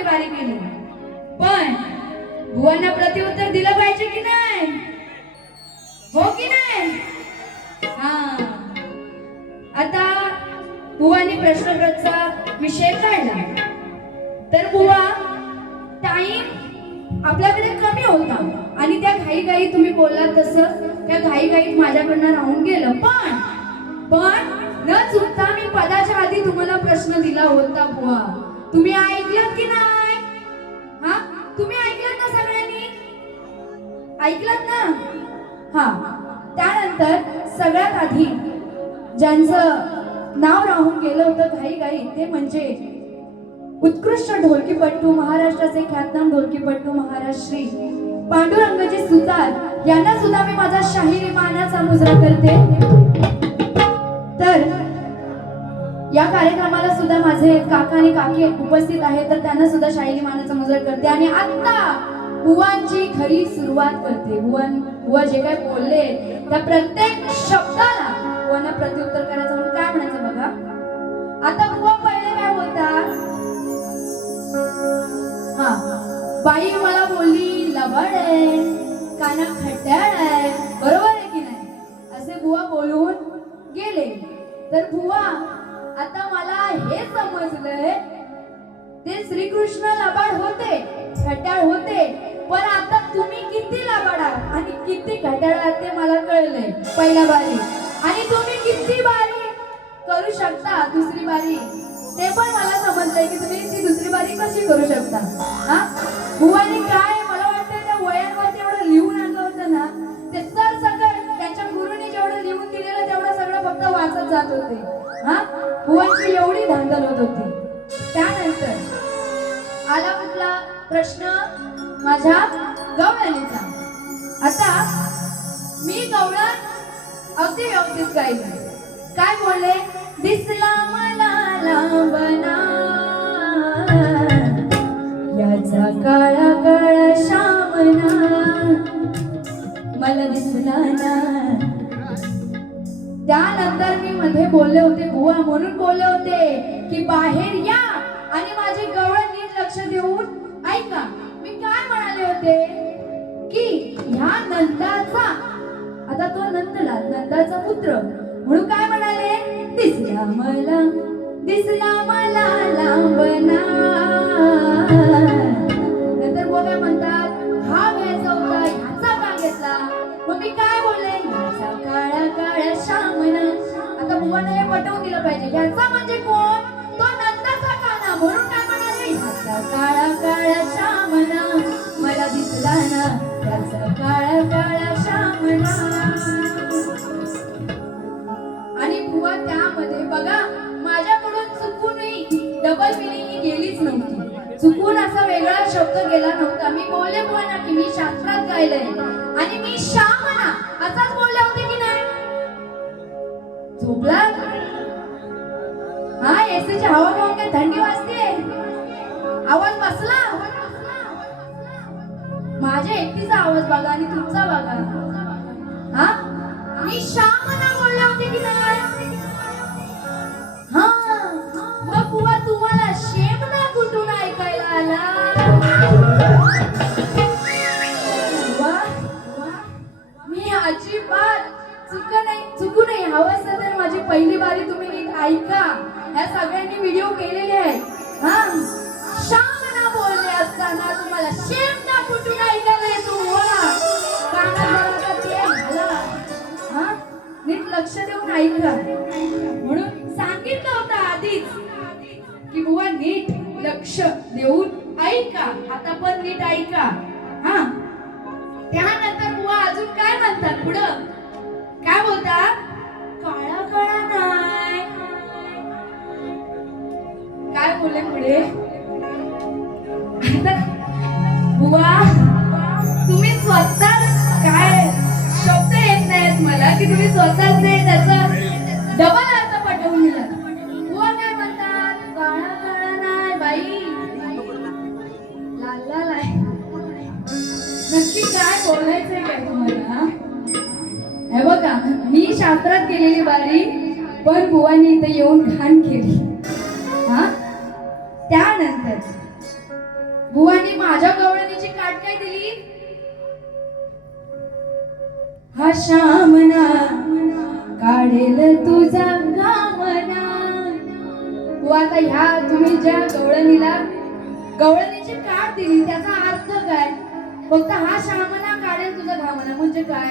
माझी बारी केली, पण बुवांना प्रत्युत्तर दिलं पाहिजे की नाही? हो की नाही? हा, आता बुवांनी प्रश्नोत्तराचा विषय काढला, तर बुवा टाइम आपल्याकडे कमी होता आणि त्या घाई तुम्ही बोललात तसं त्या घाईत माझ्याकडनं राहून गेलं, पण न चुकता मी पदाच्या आधी तुम्हाला प्रश्न दिला होता बुवा. तुम्ही ऐकलात की नाही? हा, तुम्ही ऐकलात ना? सगळ्यांनी ऐकलात ना? हा, त्यानंतर सगळ्यात आधी ज्यांचं नाव राहून गेलं होतं घाई ते म्हणजे उत्कृष्ट ढोलकीपट्टू, महाराष्ट्राचे ख्यातनाम ढोलकीपट्टू महाराज श्री पांडुरंगजी सुतार यांना सुद्धा मी माझा शाहिरी मानाचा मुजरा करते. तर या कार्यक्रमाला सुद्धा माझे काका आणि काकी उपस्थित आहेत, तर त्यांना सुद्धा शाहिरी मानाचा मुजरा करते. आणि आता बुवांची खरी सुरुवात करते. बुवा जे काय बोलले त्या प्रत्येक शब्दाला बुवांना प्रत्युत्तर करायचं. म्हणून काय म्हणायचं बघा. आता बुवा पहिले काय बोलतात? हा, बाई मला बोलली लबाड आहे, काना खट्याळ आहे, बरोबर आहे की नाही? असे बुवा बोलून गेले. तर बुवा आता मला हे समजलंय ते श्रीकृष्ण लबाड होते, खट्याळ होते, पण आता तुम्ही किती लबाड आहात आणि किती खट्याळ आहात ते मला कळलंय पहिल्या बारी. आणि तुम्ही किती बारी करू शकता दुसरी बारी ते पण मला समजलंय की तुम्ही ती दुसरी बारी कशी करू शकता. हा, बुवानी काय मला वाटतं त्या वयांवरती एवढं लिहून आणलं होतं ना, ते सरसकट त्यांच्या गुरुने जेवढं लिहून दिलेलं तेवढं सगळं फक्त वाचत जात होते. हा, बुवांची एवढी धांदल होत होती. त्यानंतर आला कुठला प्रश्न? माझ्या गवळणीचा. आता मी गवळण अगदी व्यवस्थित गायले. काय बोलले? दिसला मला लांबना याचा काळा काळा श्यामना, मला दिसला ना. त्यानंतर मी मध्ये बोलले होते बुवा, म्हणून बोलले होते की बाहेर या आणि माझी गवळण नीट लक्ष देऊन ऐका. मी काय म्हणाले होते की ह्या नंदाचा, आता तो नंदाचा पुत्र, म्हणून काय म्हणाले? दिसला मला लांबना. नंतर बुवा काय म्हणतात? हा घ्यायचा होता, ह्याचा का घेतला? मग मी काय बोलले? ह्याचा काळा काळा श्यामना. आता बुवाने हे पटवून दिलं पाहिजे. ह्याचा म्हणजे कोण? तो नंदाचा काना. म्हणून काय म्हणाले? ह्याचा काळा काळा श्यामना, मला दिसला ना त्याचा काळा काळा श्यामना. आणि बुवा त्यामध्ये बघा माझ्याकडून चुकूनही डबल मिनिंग गेलीच नव्हती. चुकून असा वेगळा शब्द गेला नव्हता. मी बोलले बुवा ना की मी शास्त्रात गायलंय आणि मी श्यामना असाच बोलले होते की नाही? झोपला? हा, एसीची हवा खाऊन काय थंडी वाजते? आवाज बसला? माझ्या एकटीचा आवाज बघा आणि तुमचा बघा. हा, मी श्यामना बोलले होते की नाही? हा, मग बुवा तुम्हाला शेमना कुठून ऐकायला आला? मी अजिबात चुकू नाही हवं तर माझी पहिली बारी तुम्ही नीट ऐका. ह्या सगळ्यांनी व्हिडिओ केलेले आहेत. हा, श्यामना बोलले असताना तुम्हाला शेमना कुठून ऐकायला येतो? बोला, कानात ते घाला. हा, नीट लक्ष देऊन ऐका. म्हणून सांगितलं होतं आधीच की बुवा नीट लक्ष देऊन ऐका. आता पण नीट ऐका. हा, त्यानंतर बुवा अजून काय म्हणतात? पुढं काय बोलतात? काळा काळा नाही. काय बोलले पुढे? बुवा तुम्ही स्वतः काय शब्द येत नाहीत मला की तुम्ही स्वतःच नाही त्याचा डबल अर्थ पटवून दिला. बुवा काय म्हणतात? काळा काळा नाही बाई, लाल लाल आहे. नक्की काय बोलायचंय काय तुम्हाला? हे बघा, मी शास्त्रात केलेली बारी, पण बुवानी इथे येऊन घाण केली. हा, त्यानंतर बुवांनी माझ्या गवळणीची काट काय दिली? हा श्यामना काढेल तुझा घामना. बुवा आता ह्या तुम्ही ज्या गवळणीची काट दिली त्याचा अर्थ काय? फक्त हा श्यामना काढेल तुझा घामना म्हणजे काय?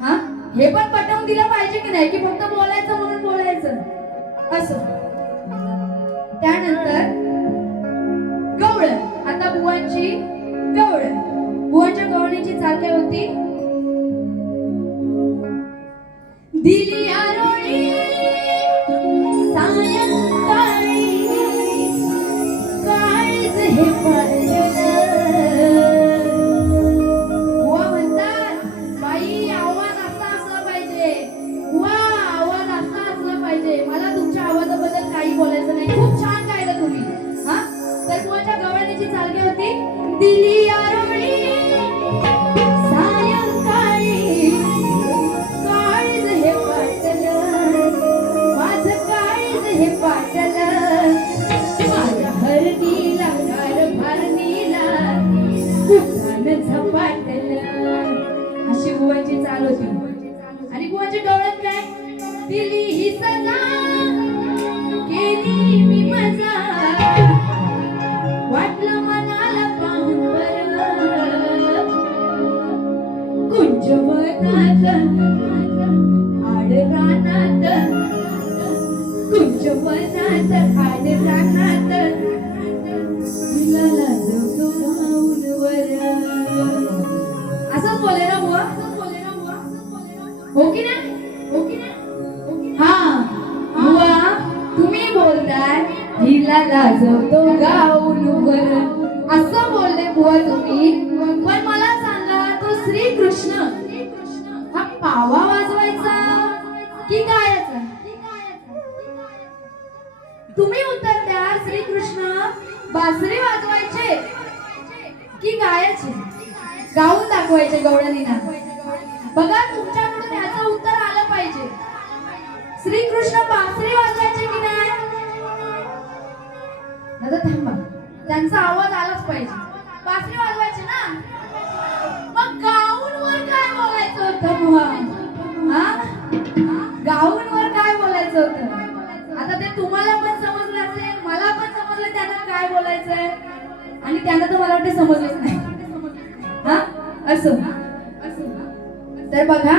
हा हे पण पटवून दिलं पाहिजे की नाही, की फक्त बोलायचं म्हणून बोलायचं असं. त्यानंतर गवळण. आता बुवांची गवळण. बुवांच्या गवळणीची चाल काय होती? दिली आरोळी सायंकाळी काळीज हे पाडलं. बुवा म्हणतात बाई आवाज असा असला पाहिजे, बुवा आवाज असा असला पाहिजे. मला तुमच्या आवाजाबद्दल काही बोलायचं नाही, खूप छान गायलं तुम्ही. हा तर बुवाच्या गवळणीची चाल काय होती? दिली आरोळी सायंकाळी काळीज हे पाटलं, माझं काळीज हे पाटलं, माझ्या हरणीला कारभारणीला कुठानं झपाटलं. अशी बुवांची चाल होती. आणि बुवांची गवळण काय? दिली ही सजा केली मी मजा, वाटलं मनाला पाहून बरं, कुंजवनात आड रानात, कुंजवनात आड रानात फुलाला जाऊनवर. असंच बोले ना बुवा? हो की नाही? हा बुवा तुम्ही बोलताय हिला लाजवतो गाऊनवर असं बोलले बुवा तुम्ही. पण मला सांगा तो श्रीकृष्ण हा पावा वाजवायचा की गायचा? तुम्ही उत्तर द्या. श्रीकृष्ण बासरी वाजवायचे की गायचे? गाऊन दाखवायचे गवळणीला. बघा तुमच्याकडून याचं उत्तर आलं पाहिजे. श्रीकृष्ण बासरी वाजवायचे की नाही? दादा थांबा, त्यांचा आवाज आलाच पाहिजे. बासरी वाजवायची ना, मग गाऊनवर काय बोलायचं होतं बुवा? हा गाऊनवर काय बोलायचं होतं? आता ते तुम्हाला पण समजलं असेल, मला पण समजलं त्यांना काय बोलायचंय, आणि त्यांना तर मला वाटतं समजलंच नाही. हा असं. तर बघा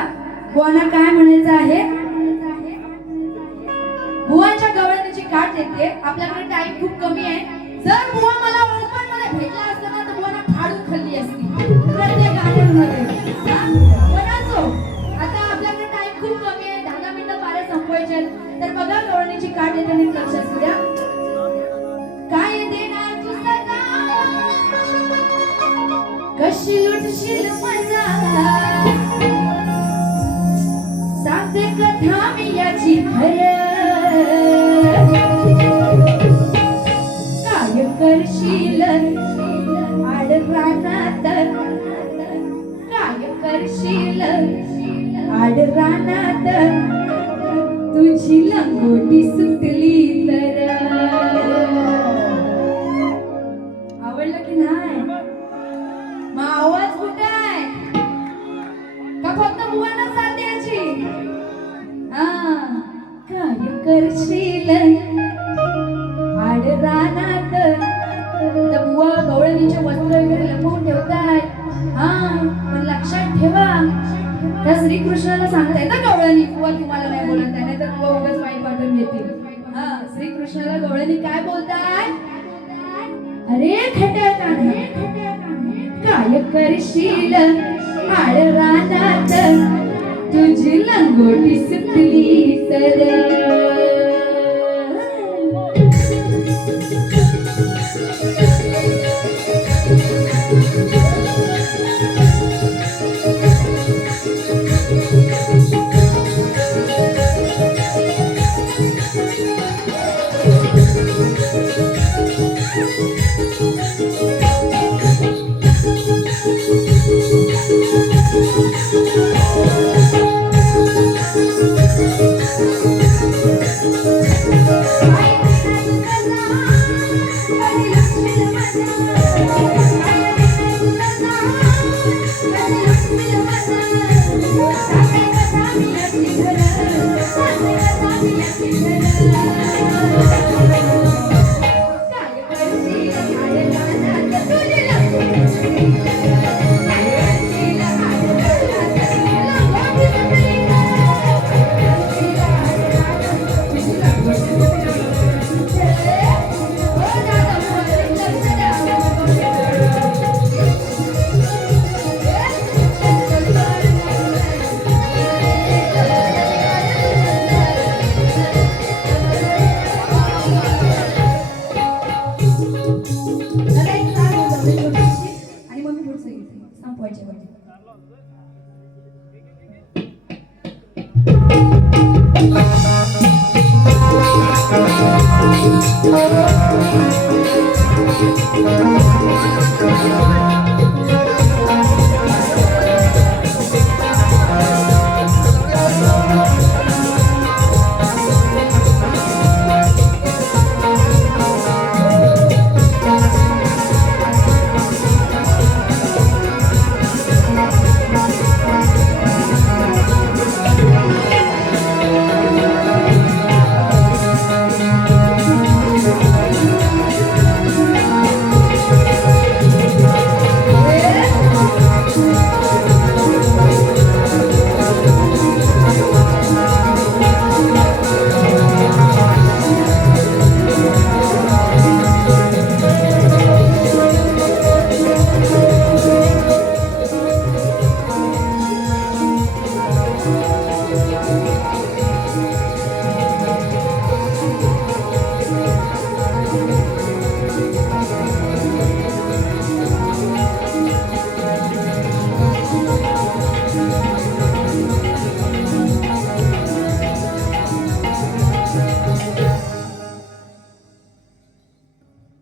बुवांना काय म्हणायचं आहे. बुवांच्या गवळणीची काट येते. आपल्याकडे टाइम खूप कमी आहे. जर बुवा मला ओपन मध्ये भेटला असता ना तर बुवांना फाडून खाल्ली असती प्रत्येक गाण्यामध्ये. पण असो, आता आपल्याकडे टाइम खूप कमी आहे, 10 मिनिटं पारे संपवायचे. तर बघा गवळणीची काट येते, नीट लक्षात द्या. काय देणार तू सदा, कशी लुटशील मजा, सांगते कथा मी याची खरं, काय करशील आड रानात, काय करशील आड रानात, तुझी लंगोटी सुटली तर. आवडलं की नाही? मग आवाज कुठे आहे? का फक्त बुवांना साथ द्यायची? काय करशील आड रानात. तर बुवा गवळणीचे वस्त्र वगैरे लपवून ठेवताय. पण लक्षात ठेवा, त्या श्रीकृष्णाला सांगताय ना गवळणी बुवा तुम्हाला नाही बोलत आहे, नाही तर बुवा उगाच वाईट वाटून घेतील. श्रीकृष्णाला गवळणी काय बोलताय? अरे खट्या कान्हा, काय करशील आड रानात, तुझी लंगोटी सुटली तर.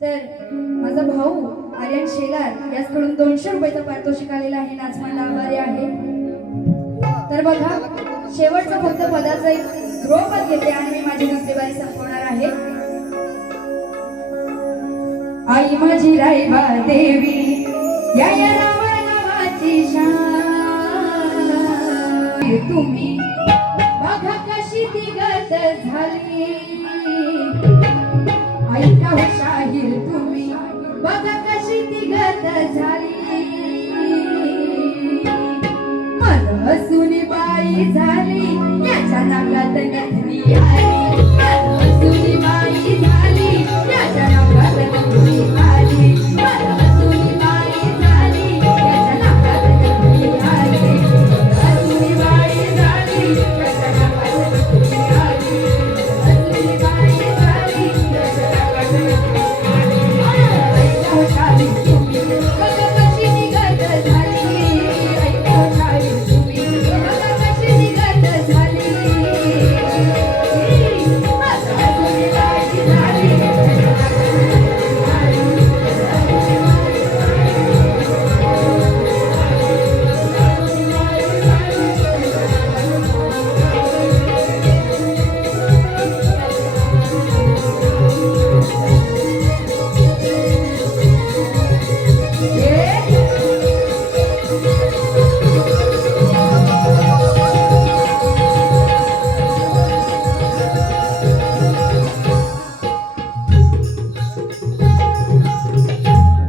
तर माझा भाऊ आर्यन शेलार याचकडून 200 रुपयाचं पारितोषिक आलेलं आहे. नाचमंडळ आभारी आहे. तर बघा, शेवटचं फक्त पदाचं एक ध्रुवपद घेते आणि मी माझी दुसरी बारी संपवणार आहे. आई माझी रायबा देवी या या राम नावाची शान, तुम्ही बघा कशी ती गत झाली. ऐका हो शाहीर तुम्ही बघा कशी ती गत झाली. मन हसून बाई झाली याच्या नाकात नथनी आली. मन हसून बाई झाली याच्या नाकात नथनी आली. मन हसून बाई झाली याच्या नाकात नथनी आली. हसून बाई झाली याच्या नाकात नथनी आली. हसून बाई झाली याच्या नाकात नथनी आली. ऐका हो शाहीर तुम्ही बघा कशी ती गत झाली. ऐका हो शाहीर तुम्ही बघा कशी ती गत झाली. हसून बाई झाली याच्या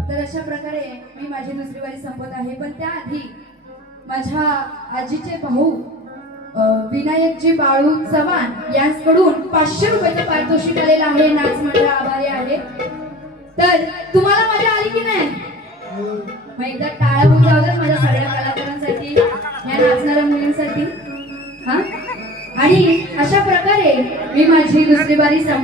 तर अशा प्रकारे मी माझी दुसरी बारी संपत आहे. पण त्याआधी माझ्या आजीचे भाऊ विनायकजी बाळू चव्हाण यांच्याकडून 500 रुपयाचं पारितोषिक आलेलं आहे. नाच मंडळ आभारी आहे. तर तुम्हाला मजा आली की नाही? मग एकदा टाळ्या होऊन जाऊ द्या माझ्या सगळ्या कलाकारांसाठी, या नाचणाऱ्या मुलींसाठी. हा, आणि अशा प्रकारे मी माझी दुसरी बारी